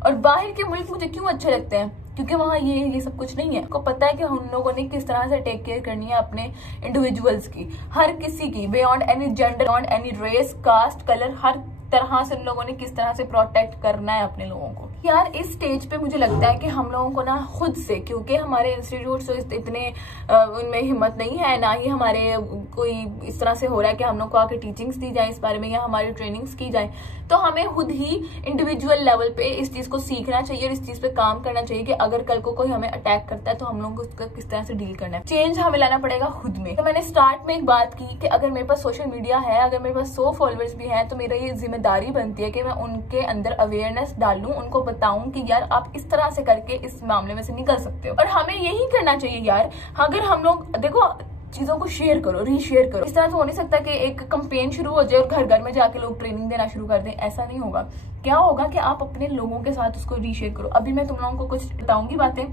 और बाहर के मुल्क मुझे क्यों अच्छे लगते हैं? क्योंकि वहाँ ये सब कुछ नहीं है। आपको पता है कि हम लोगों ने किस तरह से टेक केयर करनी है अपने इंडिविजुअल्स की, हर किसी की, beyond any gender, beyond any race, caste, colour, हर तरह से उन लोगों ने किस तरह से प्रोटेक्ट करना है अपने लोगों को। यार इस स्टेज पे मुझे लगता है कि हम लोगों को ना खुद से, क्योंकि हमारे इंस्टीट्यूट तो इतने उनमें हिम्मत नहीं है, ना ही हमारे कोई इस तरह से हो रहा है कि हम लोग को आके टीचिंग्स दी जाए इस बारे में या हमारी ट्रेनिंग्स की जाए, तो हमें खुद ही इंडिविजुअल लेवल पे इस चीज को सीखना चाहिए और इस चीज पे काम करना चाहिए कि अगर कल को कोई हमें अटैक करता है तो हम लोगों को उसका किस तरह से डील करना है। चेंज हमें लाना पड़ेगा खुद में। तो मैंने स्टार्ट में एक बात की कि अगर मेरे पास सोशल मीडिया है, अगर मेरे पास 100 फॉलोअर्स भी हैं, तो मेरा ये जिम्मेदारी बनती है कि मैं उनके अंदर अवेयरनेस डालूं, उनको बताऊं कि यार आप इस तरह से करके इस मामले में से निकल सकते हो। और हमें यही करना चाहिए यार। अगर हम लोग देखो चीजों को शेयर करो, रीशेयर करो। इस तरह से हो नहीं सकता कि एक कंपेन शुरू हो जाए और घर घर में जाके लोग ट्रेनिंग देना शुरू कर दें। ऐसा नहीं होगा। क्या होगा कि आप अपने लोगों के साथ उसको रीशेयर करो। अभी मैं तुम लोगों को कुछ बताऊंगी बातें,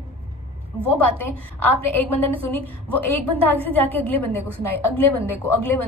वो बातें आपने एक बंदे ने सुनी, वो एक बंदा आगे से जाके अगले बंदे को सुनाए, अगले बंदे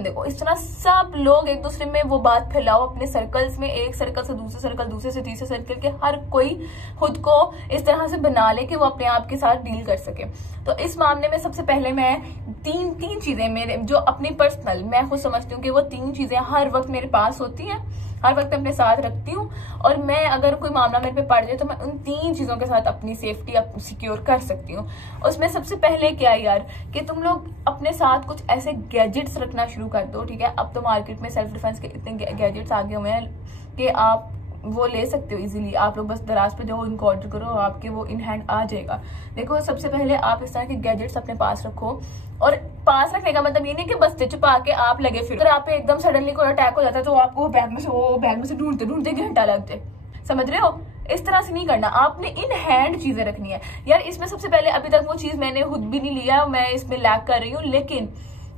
को, इस तरह सब लोग एक दूसरे में वो बात फैलाओ अपने सर्कल्स में, एक सर्कल से दूसरे सर्कल, दूसरे से तीसरे सर्कल के, हर कोई खुद को इस तरह से बना ले कि वो अपने आप के साथ डील कर सके। तो इस मामले में सबसे पहले मैं तीन चीजें मेरे जो अपनी पर्सनल मैं खुद समझती हूँ कि वो 3 चीजें हर वक्त मेरे पास होती हैं, हर वक्त अपने साथ रखती हूँ, और मैं अगर कोई मामला मेरे पे पड़ जाए तो मैं उन 3 चीजों के साथ अपनी सेफ्टी सिक्योर कर सकती हूँ। उसमें सबसे पहले क्या है यार कि तुम लोग अपने साथ कुछ ऐसे गैजेट्स रखना शुरू कर दो, ठीक है? अब तो मार्केट में सेल्फ डिफेंस के इतने गैजेट्स आ गए हुए हैं कि आप वो ले सकते हो इजीली। आप लोग बस दराज पे जाओ, इनको ऑर्डर करो, आपके वो इन हैंड आ जाएगा। देखो सबसे पहले आप इस तरह के गैजेट्स अपने पास रखो, और पास रखने का मतलब ये नहीं कि बस छुपा के आप लगे फिर। अगर आप पे एकदम सडनली कोई अटैक हो जाता है तो आपको बैग में से ढूंढते ढूंढते घंटा लग जाए। समझ रहे हो? इस तरह से नहीं करना, आपने इन हैंड चीजें रखनी है यार। इसमें सबसे पहले अभी तक वो चीज मैंने खुद भी नहीं लिया, मैं इसमें लैग कर रही हूँ, लेकिन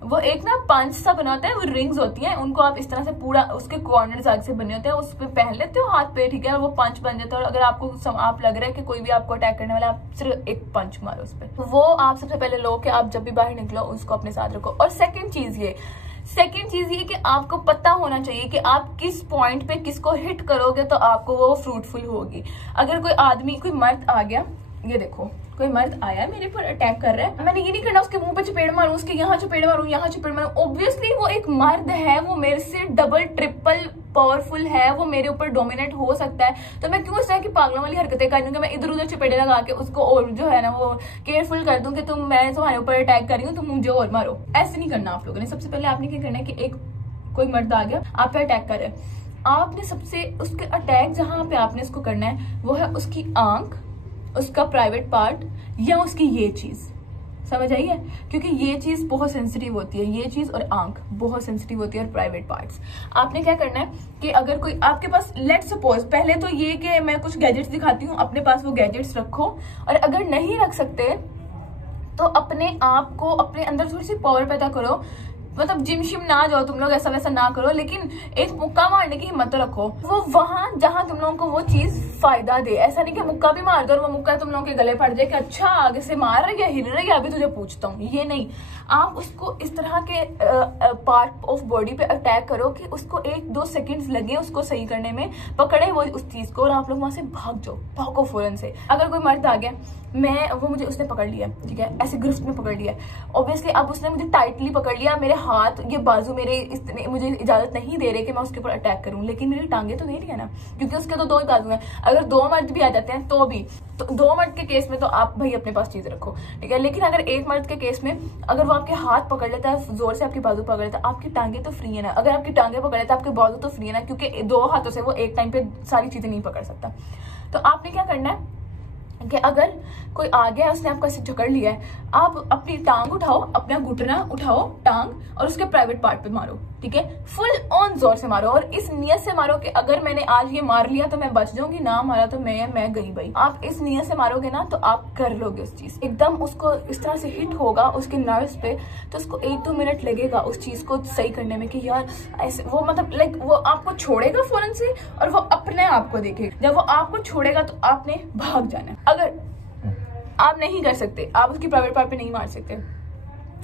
वो एक ना पंच सा बना होता है, वो रिंग्स होती हैं, उनको आप इस तरह से पूरा उसके कॉर्नर्स आगे से बने होते हैं, उस पे पहन लेते हो हाथ पे, ठीक है, वो पंच बन जाता है। और अगर आपको आप लग रहा है कि कोई भी आपको अटैक करने वाला, आप सिर्फ एक पंच मारो उस पर। वो आप सबसे पहले लो कि आप जब भी बाहर निकलो उसको अपने साथ रखो। और सेकेंड चीज ये कि आपको पता होना चाहिए कि आप किस पॉइंट पे किसको हिट करोगे तो आपको वो फ्रूटफुल होगी। अगर कोई आदमी, कोई मर्द आ गया, ये देखो कोई मर्द आया मेरे पर अटैक कर रहा है, मैंने ये नहीं करना उसके मुंह पे चपेड़ मारूं, उसके यहाँ चपेड़ मारूं, यहाँ चपेड़ मारूं। ऑब्वियसली वो एक मर्द है, वो मेरे से डबल ट्रिपल पावरफुल है, वो मेरे ऊपर डोमिनेट हो सकता है। तो मैं क्यों इस तरह की पागलों वाली हरकतें कर रही हूँ कि मैं इधर उधर चपेड़े लगा के उसको और जो है ना वो केयरफुल कर दूं कि मैं तुम्हारे ऊपर अटैक कर रही हूँ, तुम मुझे और मारो। ऐसे नहीं करना आप लोगों ने। सबसे पहले आपने क्या करना है कि एक कोई मर्द आ गया आप पे अटैक कर रहे हैं, आपने सबसे उसके अटैक जहां पे आपने इसको करना है वो है उसकी आंख, उसका प्राइवेट पार्ट, या उसकी ये चीज। समझ आई है? क्योंकि ये चीज बहुत सेंसिटिव होती है, ये चीज और आंख बहुत सेंसिटिव होती है, और प्राइवेट पार्ट्स। आपने क्या करना है कि अगर कोई आपके पास, लेट सपोज, पहले तो ये कि मैं कुछ गैजेट्स दिखाती हूँ, अपने पास वो गैजेट्स रखो। और अगर नहीं रख सकते तो अपने आप को, अपने अंदर थोड़ी सी पावर पैदा करो। मतलब जिम शिम ना जाओ तुम लोग, ऐसा वैसा ना करो, लेकिन एक मुक्का मारने की हिम्मत तो रखो वो वहां जहां तुम लोगों को वो चीज फायदा दे। ऐसा नहीं कि मुक्का भी मार दो और वो मुक्का तुम लोगों के गले पड़ जाए कि अच्छा आगे से मार रही है, हिल रही है, अभी तुझे पूछता हूँ। ये नहीं, आप उसको इस तरह के पार्ट ऑफ बॉडी पे अटैक करो कि उसको 1-2 सेकंड्स लगे उसको सही करने में, पकड़े वो उस चीज को, और आप लोग वहां से भाग जाओ, भागो फौरन से। अगर कोई मर्द आ गया, उसने पकड़ लिया, ठीक है, ऐसे गिरफ्त में पकड़ लिया, ऑब्वियसली अब उसने मुझे टाइटली पकड़ लिया, मेरे हाथ, ये बाजू मेरे इतने मुझे इजाजत नहीं दे रहे कि मैं उसके ऊपर अटैक करूं, लेकिन मेरी टांगे तो दे रही है ना, क्योंकि उसके तो 2 ही बाजू हैं। अगर 2 मर्द भी आ जाते हैं तो भी, तो 2 मर्द के केस में तो आप भाई अपने पास चीज रखो, ठीक है। लेकिन अगर एक मर्द के केस में अगर वो आपके हाथ पकड़ लेता है, जोर से आपकी बाजू पकड़ लेता है, आपकी टांगे तो फ्री है ना। अगर आपकी टांगे पकड़ लेता है, आपके बाजू तो फ्री है ना, क्योंकि 2 हाथों से वो एक टाइम पे सारी चीजें नहीं पकड़ सकता। तो आपने क्या करना है कि अगर कोई आ गया, उसने आपको ऐसे जकड़ लिया है, आप अपनी टांग उठाओ, अपना घुटना उठाओ टांग, और उसके प्राइवेट पार्ट पे मारो, ठीक है, फुल ऑन जोर से मारो। और इस नियत से मारो कि अगर मैंने आज ये मार लिया तो मैं बच जाऊंगी, ना मारा तो मैं गई भाई। आप इस नियत से मारोगे ना तो आप कर लोगे उस चीज, एकदम उसको इस तरह से हिट होगा उसके नर्व्स पे, तो उसको 1-2 मिनट लगेगा उस चीज को सही करने में कि यार ऐसे वो, मतलब लाइक वो आपको छोड़ेगा फौरन से, और वो अपने आप को देखेगा। जब वो आपको छोड़ेगा तो आपने भाग जाना है। अगर आप नहीं कर सकते, आप उसकी प्राइवेट पार्ट पे नहीं मार सकते,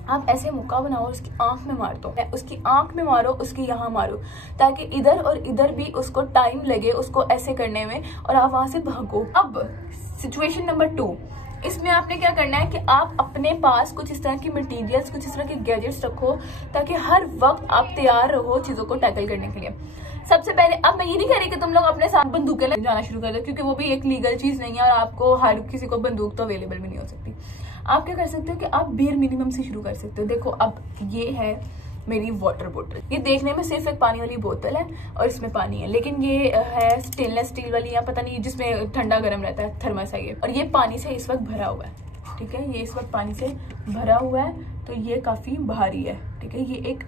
आप ऐसे मुक्का बनाओ, उसकी आंख में मार दो, उसकी आंख में मारो, उसकी यहाँ मारो, ताकि इधर और इधर भी उसको टाइम लगे उसको ऐसे करने में, और आप वहां से भागो। अब सिचुएशन नंबर 2, इसमें आपने क्या करना है कि आप अपने पास कुछ इस तरह की मटेरियल्स, कुछ इस तरह के गैजेट्स रखो, ताकि हर वक्त आप तैयार रहो चीजों को टैकल करने के लिए। सबसे पहले, अब मैं ये नहीं कह रही कि तुम लोग अपने साथ बंदूकें ले जाना शुरू कर दो, क्योंकि वो भी एक लीगल चीज नहीं है, और आपको हर किसी को बंदूक तो अवेलेबल भी नहीं हो सकती। आप क्या कर सकते हो कि आप बेयर मिनिमम से शुरू कर सकते हो। देखो, अब ये है मेरी वाटर बोतल, ये देखने में सिर्फ एक पानी वाली बोतल है और इसमें पानी है, लेकिन ये है स्टेनलेस स्टील वाली, या पता नहीं जिसमें ठंडा गर्म रहता है, थर्मस है ये, और ये पानी से इस वक्त भरा हुआ है, ठीक है, ये इस वक्त पानी से भरा हुआ है, तो ये काफी भारी है, ठीक है, ये एक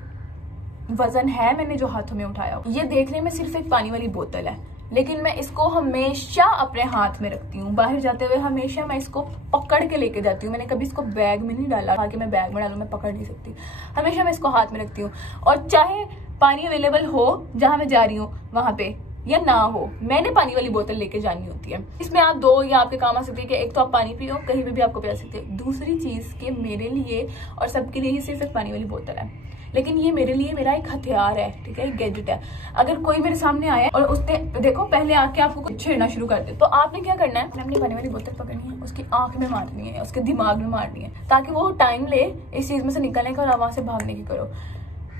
वजन है मैंने जो हाथों में उठाया। ये देखने में सिर्फ एक पानी वाली बोतल है, लेकिन मैं इसको हमेशा अपने हाथ में रखती हूँ। बाहर जाते हुए हमेशा मैं इसको पकड़ के लेके जाती हूँ। मैंने कभी इसको बैग में नहीं डाला, ताकि मैं बैग में डालूं, मैं पकड़ नहीं सकती, हमेशा मैं इसको हाथ में रखती हूँ। और चाहे पानी अवेलेबल हो जहां मैं जा रही हूँ वहां पे, या ना हो, मैंने पानी वाली बोतल लेके जानी होती है। इसमें आप 2 या आपके काम आ सकती है कि एक तो आप पानी पियो, कहीं पे भी आपको पिला सकते हैं। दूसरी चीज कि मेरे लिए और सबके लिए ही सिर्फ एक पानी वाली बोतल है, लेकिन ये मेरे लिए मेरा एक हथियार है, ठीक है, एक गैजेट है। अगर कोई मेरे सामने आया और उसने, देखो, पहले आके आपको कुछ छेड़ना शुरू कर दे, तो आपने क्या करना है, अपनी पानी वाली बोतल पकड़नी है, उसकी आंख में मारनी है, उसके दिमाग में मारनी है, ताकि वो टाइम ले इस चीज में से निकलने का और वहां से भागने की करो।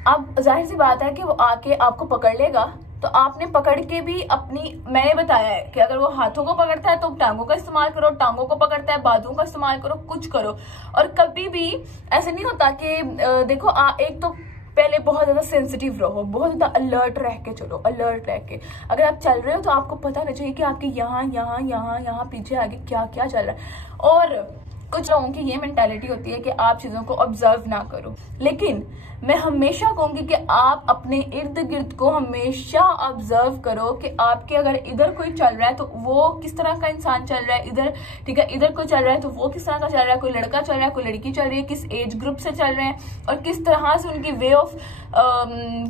अब जाहिर सी बात है कि वो आके आपको पकड़ लेगा, तो आपने पकड़ के भी अपनी, मैंने बताया है कि अगर वो हाथों को पकड़ता है तो टांगों का इस्तेमाल करो, टांगों को पकड़ता है बाजुओं का इस्तेमाल करो, कुछ करो। और कभी भी ऐसे नहीं होता कि देखो, एक तो पहले बहुत ज्यादा सेंसिटिव रहो, बहुत ज्यादा अलर्ट रह के चलो, अलर्ट रह के। अगर आप चल रहे हो तो आपको पता होना चाहिए कि आपके यहाँ यहाँ यहाँ यहाँ पीछे आगे क्या क्या चल रहा है। और कुछ लोगों की ये मेंटालिटी होती है कि आप चीजों को ऑब्जर्व ना करो, लेकिन मैं हमेशा कहूंगी कि आप अपने इर्द गिर्द को हमेशा ऑब्जर्व करो कि आपके अगर इधर कोई चल रहा है तो वो किस तरह का इंसान चल रहा है, इधर ठीक है, इधर कोई चल रहा है तो वो किस तरह का चल रहा है, कोई लड़का चल रहा है, कोई लड़की चल रही है, किस एज ग्रुप से चल रहे हैं और किस तरह से उनकी वे ऑफ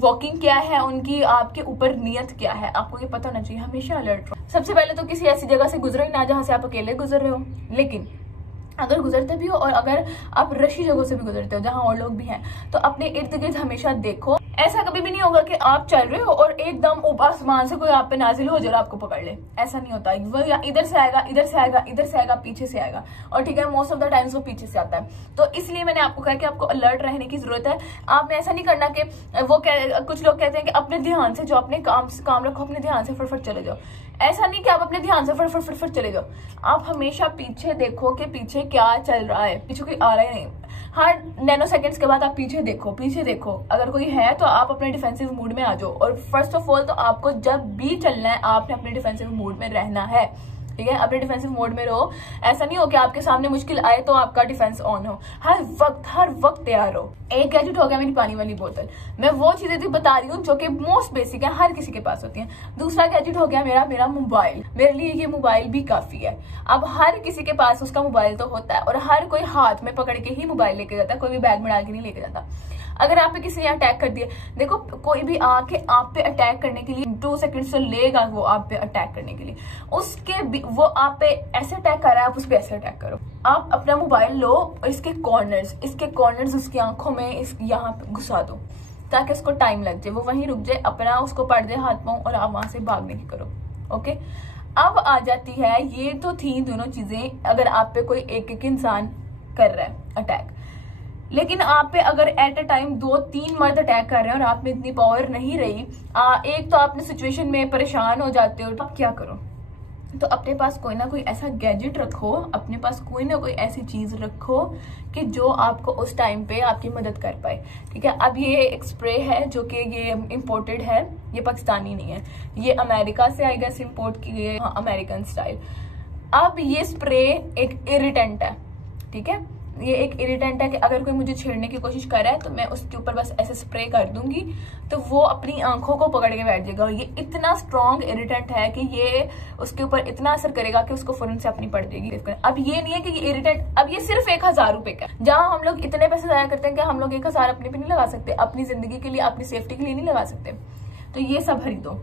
वॉकिंग क्या है, उनकी आपके ऊपर नियत क्या है, आपको ये पता होना चाहिए। हमेशा अलर्ट रहो। सबसे पहले तो किसी ऐसी जगह से गुजरो ही ना जहां से आप अकेले गुजर रहे हो, लेकिन अगर गुजरते भी हो और अगर आप रशी जगहों से भी गुजरते हो जहां और लोग भी हैं, तो अपने इर्द गिर्द हमेशा देखो। ऐसा कभी भी नहीं होगा कि आप चल रहे हो और एकदम ऊपर आसमान से कोई आप पे नाजिल हो जाए और आपको पकड़ ले, ऐसा नहीं होता। वो इधर से आएगा, इधर से आएगा, इधर से आएगा, पीछे से आएगा, और ठीक है मोस्ट ऑफ द टाइम्स वो पीछे से आता है। तो इसलिए मैंने आपको कहा कि आपको अलर्ट रहने की जरूरत है। आपने ऐसा नहीं करना कि कुछ लोग कहते हैं कि अपने ध्यान से जो अपने काम रखो, अपने ध्यान से फटफट चले जाओ। ऐसा नहीं कि आप अपने ध्यान से फटफट चले जाओ। आप हमेशा पीछे देखो कि पीछे क्या चल रहा है, पीछे कोई आ रहा है नहीं। हर नैनो सेकंड्स के बाद आप पीछे देखो, अगर कोई है तो आप अपने डिफेंसिव मूड में आ जाओ। और फर्स्ट ऑफ ऑल तो आपको जब भी चलना है आपने अपने डिफेंसिव मूड में रहना है, ठीक है, अपने डिफेंसिव मोड में रहो। ऐसा नहीं हो कि आपके सामने मुश्किल आए तो आपका डिफेंस ऑन हो, हर वक्त तैयार हो। एक गैजेट हो गया मेरी पानी वाली बोतल, मैं वो चीजें बता रही हूँ जो कि मोस्ट बेसिक है, हर किसी के पास होती हैं। दूसरा गैजेट हो गया मेरा मोबाइल, मेरे लिए ये मोबाइल भी काफी है। अब हर किसी के पास उसका मोबाइल तो होता है और हर कोई हाथ में पकड़ के ही मोबाइल लेके जाता है, कोई भी बैग में डाल के नहीं लेके जाता। अगर आप पे किसी ने अटैक कर दिया, देखो कोई भी आके आप पे अटैक करने के लिए 2 सेकंड से लेगा, वो आप पे अटैक करने के लिए, वो आप पे ऐसे अटैक कर रहा है, आप उस पे ऐसे अटैक करो। आप अपना मोबाइल लो और इसके कॉर्नर्स उसकी आंखों में यहाँ पे घुसा दो ताकि उसको टाइम लग जाए, वो वहीं रुक जाए, अपना उसको पड़ जाए हाथ पांव और आप वहां से भागने की करो। ओके, अब आ जाती है, ये तो थी दोनों चीजें अगर आप पे कोई एक इंसान कर रहा है अटैक, लेकिन आप पे अगर एट अ टाइम 2-3 मर्द अटैक कर रहे हैं और आप में इतनी पावर नहीं रही, एक तो आपने सिचुएशन में परेशान हो जाते हो, तो आप क्या करो? तो अपने पास कोई ना कोई ऐसा गैजेट रखो, अपने पास कोई ना कोई ऐसी चीज रखो कि जो आपको उस टाइम पे आपकी मदद कर पाए, ठीक है। अब ये एक स्प्रे है जो कि ये इम्पोर्टेड है, ये पाकिस्तानी नहीं है, ये अमेरिका से आई गेस इम्पोर्ट की है, अमेरिकन स्टाइल। अब ये स्प्रे एक इरिटेंट है, ठीक है, ये एक इरिटेंट है कि अगर कोई मुझे छेड़ने की कोशिश कर रहा है तो मैं उसके ऊपर बस ऐसे स्प्रे कर दूंगी तो वो अपनी आंखों को पकड़ के बैठ जाएगा। और ये इतना स्ट्रॉन्ग इरिटेंट है कि ये उसके ऊपर इतना असर करेगा कि उसको फौरन से अपनी पड़ जाएगी। अब ये नहीं है कि ये इरिटेंट, अब ये सिर्फ 1000 रुपए का, जहां हम लोग इतने पैसे जाया करते हैं कि हम लोग 1000 अपने पे नहीं लगा सकते, अपनी जिंदगी के लिए, अपनी सेफ्टी के लिए नहीं लगा सकते। तो ये सब खरीदो।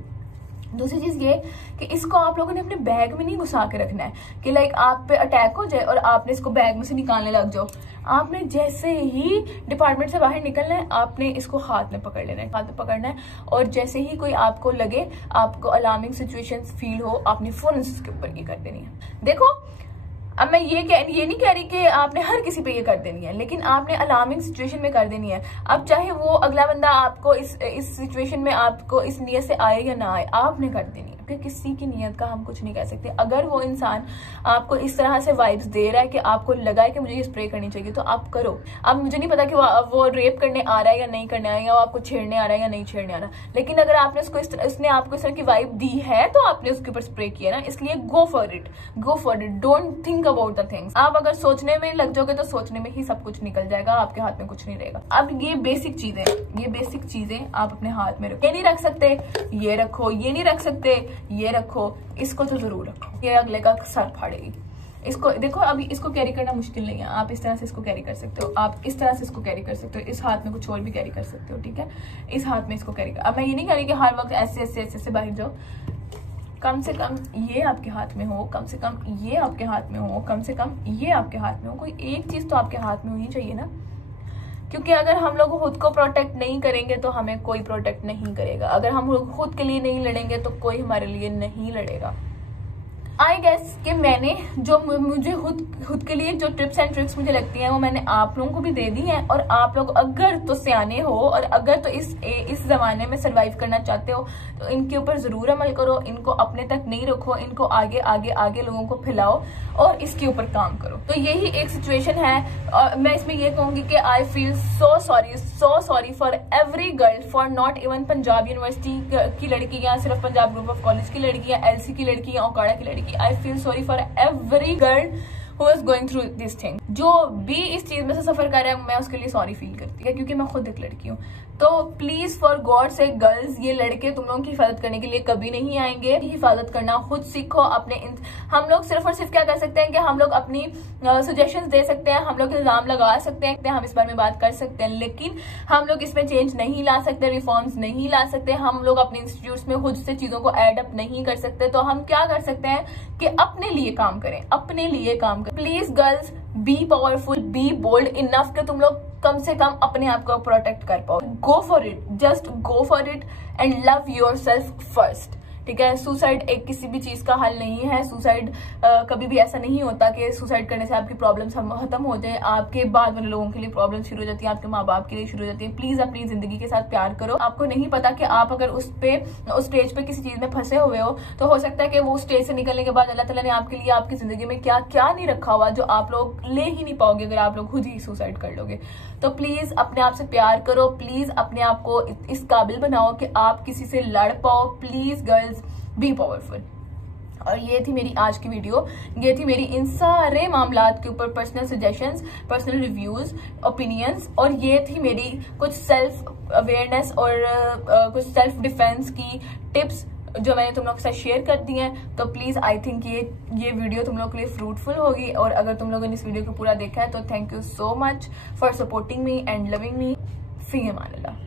दूसरी चीज ये कि इसको आप लोगों ने अपने बैग में नहीं घुसा के रखना है कि लाइक आप पे अटैक हो जाए और आपने इसको बैग में से निकालने लग जाओ। आपने जैसे ही डिपार्टमेंट से बाहर निकलना है आपने इसको हाथ में पकड़ लेना है, हाथ में पकड़ना है, और जैसे ही कोई आपको लगे, आपको अलार्मिंग सिचुएशन फील हो, आपने फौरन इसके ऊपर ये कर देनी है। देखो अब मैं ये नहीं कह रही कि आपने हर किसी पे ये कर देनी है, लेकिन आपने अलार्मिंग सिचुएशन में कर देनी है। अब चाहे वो अगला बंदा आपको इस सिचुएशन में आपको इस नियत से आए या ना आए, आपने कर देनी है, क्योंकि किसी की नियत का हम कुछ नहीं कह सकते। अगर वो इंसान आपको इस तरह से वाइब्स दे रहा है कि आपको लगा है कि मुझे ये स्प्रे करनी चाहिए तो आप करो। अब मुझे नहीं पता कि वो रेप करने आ रहा है या नहीं करने आ रहा है, या वो आपको छेड़ने आ रहा है या नहीं छेड़ने आ रहा, लेकिन अगर आपने उसने आपको इस तरह की वाइब दी है तो आपने उसके ऊपर स्प्रे किया ना, इसलिए go for it, don't think about the things. आप अगर सोचने में लग जाओगे तो सोचने में ही सब कुछ निकल जाएगा, आपके हाथ में कुछ नहीं रहेगा। अब ये बेसिक चीजें आप अपने हाथ में रखो। ये नहीं रख सकते ये रखो, ये नहीं रख सकते ये रखो, इसको तो जरूर रखो, ये अगले का सर फाड़ेगी। इसको देखो, अभी इसको कैरी करना मुश्किल नहीं है, आप इस तरह से इसको कैरी कर सकते हो, आप इस तरह से इसको कैरी कर सकते हो, इस हाथ में कुछ और भी कैरी कर सकते हो, ठीक है, इस हाथ में इसको कैरी कर। अब मैं ये नहीं कह रही कि हर वक्त ऐसे बाहर जाओ, कम से कम ये आपके हाथ में हो, कम से कम ये आपके हाथ में हो, कम से कम ये आपके हाथ में हो, कोई एक चीज तो आपके हाथ में होनी चाहिए ना, क्योंकि अगर हम लोग खुद को प्रोटेक्ट नहीं करेंगे तो हमें कोई प्रोटेक्ट नहीं करेगा। अगर हम लोग खुद के लिए नहीं लड़ेंगे तो कोई हमारे लिए नहीं लड़ेगा। आई गेस कि मैंने जो मुझे खुद के लिए जो टिप्स एंड ट्रिक्स मुझे लगती हैं वो मैंने आप लोगों को भी दे दी हैं, और आप लोग अगर तो सियाने हो और अगर तो इस जमाने में सरवाइव करना चाहते हो तो इनके ऊपर जरूर अमल करो, इनको अपने तक नहीं रखो, इनको आगे आगे आगे लोगों को फैलाओ और इसके ऊपर काम करो। तो यही एक सिचुएशन है, और मैं इसमें ये कहूंगी कि I feel so sorry for every girl, for not even Punjab university की लड़की या सिर्फ पंजाब ग्रुप ऑफ कॉलेज की लड़की या LC की लड़की या ओकाड़ा की लड़की। I feel sorry for every girl who is going through this thing. जो भी इस चीज में से सफर कर रहा है मैं उसके लिए सॉरी फील करती है, क्योंकि मैं खुद एक लड़की हूँ। तो प्लीज फॉर गॉड से गर्ल्स, ये लड़के तुम लोगों की हिफाजत करने के लिए कभी नहीं आएंगे। हिफाजत करना खुद सीखो अपने। हम लोग सिर्फ और सिर्फ क्या कर सकते हैं कि हम लोग अपनी सजेशंस दे सकते हैं, हम लोग इल्जाम लगा सकते हैं, हम इस बारे में बात कर सकते हैं, लेकिन हम लोग इसमें चेंज नहीं ला सकते, रिफॉर्म्स नहीं ला सकते। हम लोग अपने इंस्टीट्यूट्स में खुद से चीजों को एड अप नहीं कर सकते। तो हम क्या कर सकते हैं कि अपने लिए काम करें, अपने लिए काम करें। Please girls, be powerful, be bold enough कि तुम लोग कम से कम अपने आप को प्रोटेक्ट कर पाओ। Go for it, just go for it and love your self first. ठीक है, सुसाइड एक किसी भी चीज का हल नहीं है। सुसाइड कभी भी ऐसा नहीं होता कि सुसाइड करने से आपकी प्रॉब्लम्स खत्म हो जाए। आपके बाद वाले लोगों के लिए प्रॉब्लम शुरू हो जाती है, आपके माँ बाप के लिए शुरू हो जाती है। प्लीज अपनी जिंदगी के साथ प्यार करो। आपको नहीं पता कि आप अगर उस स्टेज पे किसी चीज में फंसे हुए हो तो हो सकता है कि वो स्टेज से निकलने के बाद अल्लाह ताला ने आपके लिए आपकी जिंदगी में क्या क्या नहीं रखा हुआ जो आप लोग ले ही नहीं पाओगे अगर आप लोग खुद ही सुसाइड कर लोगे। तो प्लीज अपने आप से प्यार करो, प्लीज अपने आप को इस काबिल बनाओ कि आप किसी से लड़ पाओ। Please girls, be powerful. और ये थी मेरी आज की वीडियो, ये थी मेरी इन सारे मामलात के ऊपर personal suggestions, personal reviews, opinions, और ये थी मेरी कुछ सेल्फ अवेयरनेस और कुछ सेल्फ डिफेंस की टिप्स जो मैंने तुम लोग के साथ शेयर कर दी हैं। तो प्लीज आई थिंक ये वीडियो तुम लोग के लिए फ्रूटफुल होगी। और अगर तुम लोगों ने इस वीडियो को पूरा देखा है तो thank you so much for supporting me and loving me. Fee Aman Allah.